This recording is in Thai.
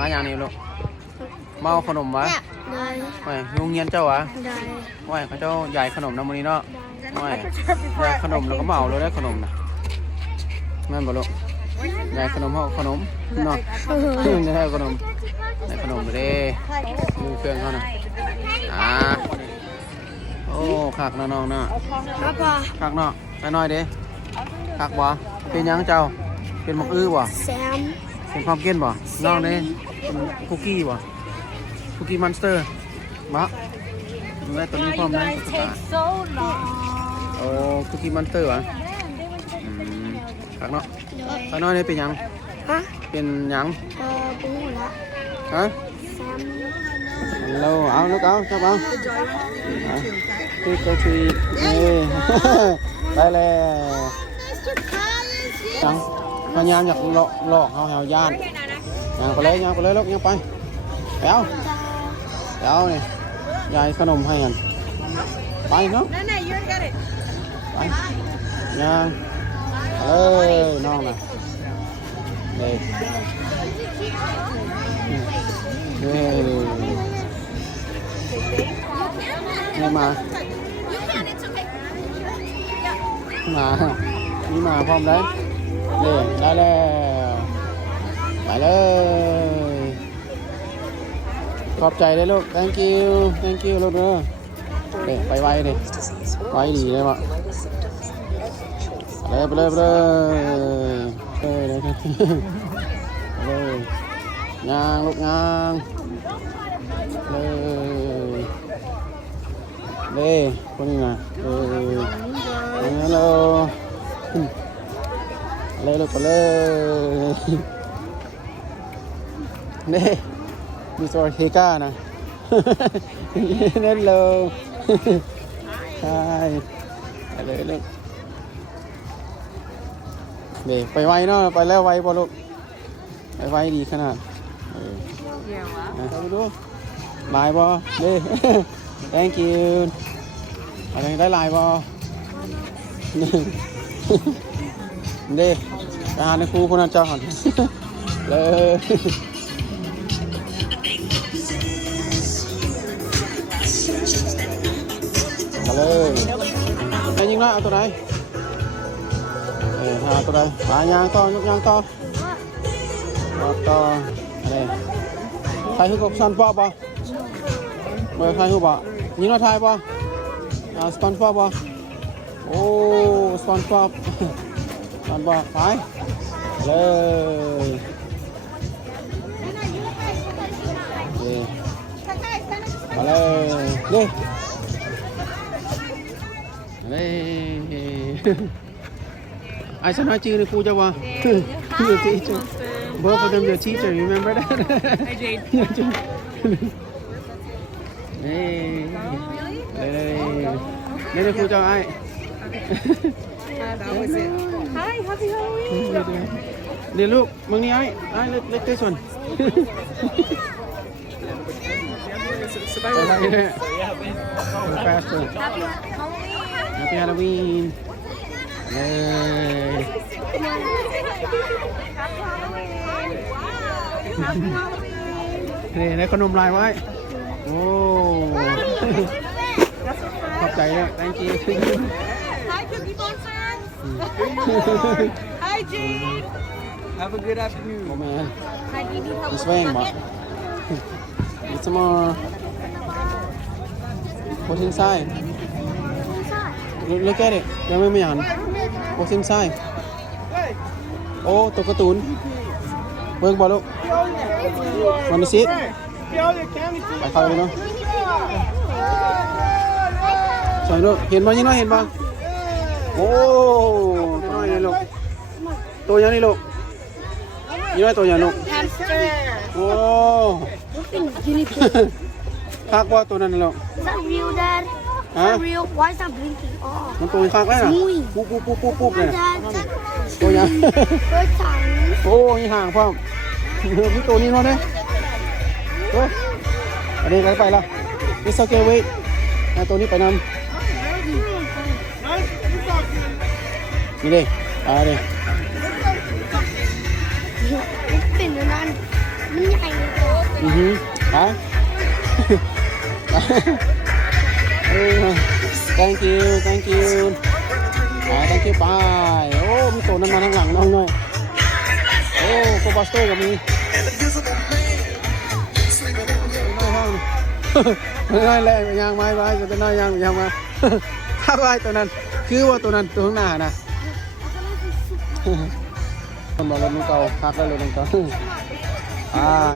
มาอย่างนี้ลูกเมาขนมวะ ได้ ไม่ยุงเงียนเจ้าวะ ได้ ไม่เขาเจ้าใหญ่ขนมน้ำมันนี้เนาะไม่ใหญ่ขนมแล้วก็เมาเลยได้ขนมนะนั่นบ่ลูกใหญ่ขนมเขาขนมเนาะได้ขนมได้ขนมไปดิดูเครื่องเขานะโอ้คักน้องๆเนาะ ครับพ่อ คักเนาะไปหน่อยดิคักบ่เป็นยังเจ้าเป็นหมกอื้อบ่ แซม เป็นความเก้นบ่น้องนี่เป็นคุกกี้บ่คุกกี้มอนสเตอร์บ่ดูได้ตัวนี้พร้อมได้ตุ๊กตาโอ้คุกกี้มอนสเตอร์วะคักเนาะไปหน่อยนี่เป็นยัง ฮะ เป็นยัง ปุ้งหัวละ ฮะ แซม เราเอาลูกเอาจับเอาติ๊กตัวทีนี่ได้แล้วจังพยายามอยากหลอกเขาแหวย่านยังไปเลยยังไปเลยลูกยังไปแล้วนี่ยายขนมให้กันไปเนาะไปยังน้องน่ะเด็กนี่มานี่มาพร้อมได้เลยได้แล้วไปเลยขอบใจเลยลูก thank you ลูกเด้อไปไวดิไวดีเลยวะไปเลยยางลูกยางเลยคนนี้นะฮัลโหลเลยลูกไปเลยนี่มีโซเฮก้านะนั่นเลยใช่ไปเลยลูกนี่ไปไวเนาะไปแล้วไวบ่ลูกไปไวดีขนาดไปดูลายบ่เด้ thank you อะไรได้ลายบ่เด้ไปหาในครูคนนั้นเจ้าก่อนเลยมาเลยไอ้ยิงละเอาตัวไหนหาตัวไหนหายางต่อยกยางต่ออะไรใครหุบกับซันป๊อปป่ะเมื่อใครหุบอ่ะยิงละไทยป่ะสปอนป๊อปป่ะโอ้สปอนป๊อปไปเลยมาเลยนี่ไอ้ฉันหาชื่อในครูจ้าวะ your teacher both of them your teacher you remember that I did. นี่ครูจ้าไอ้ That was it. Hi, happy Halloween. เดี๋ยวลูกมึงนี่ไอ้เล็กที่สุดไปไหนเนี่ย faster Happy Halloween เลยได้ขนมลายไว้โอ้ขอบใจเลย thank you Hi, Cookie Monsters. Hi, Jade. Have a good afternoon. oh man Hi, do you need help it's with the raining bucket? it's more what's inside look at it ยังไม่หัน what's inside โอ้ตัวการ์ตูนเบิ่งบ่ลูกวันนี้สิไปเข้าเลยเนาะใส่ลูกเห็นบ่ยี่น้อยเห็นบ่โอ้น้อยนี่ลูกตัวยังนี่ลูกยี่น้อยตัวยังลูก Hamster โอ้ guinea pig คักว่าตัวนั้นนี่ลูก Is that real, Dad? Huh? Real? Why is that blinking off? มันตัวคักเลยน่ะปุ๊บเลย Dad, ตัวยัง bird time. โอ้ยห่างพร้อมมีตัวนี้เนาะเด้เฮ้ยอันนี้ไปละนี่สเกลเวทตัวนี้ไปนำนี่ดิดิ เป็นอันนั้นมันใหญ่ ไป thank you thank you ไป thank you ไปโอ้มีตัวนั้นมาทางหลังน้องหน่อยโอ้โคบัสเตอร์ก็มีน้อยแรงยางไม้ไว้จะน้อยยางมาถ้าไว้ตัวนั้นคือว่าตัวนั้นตัวข้างหน้านะคนบอกรถมึงเก่าพักได้เลยมึงเก่า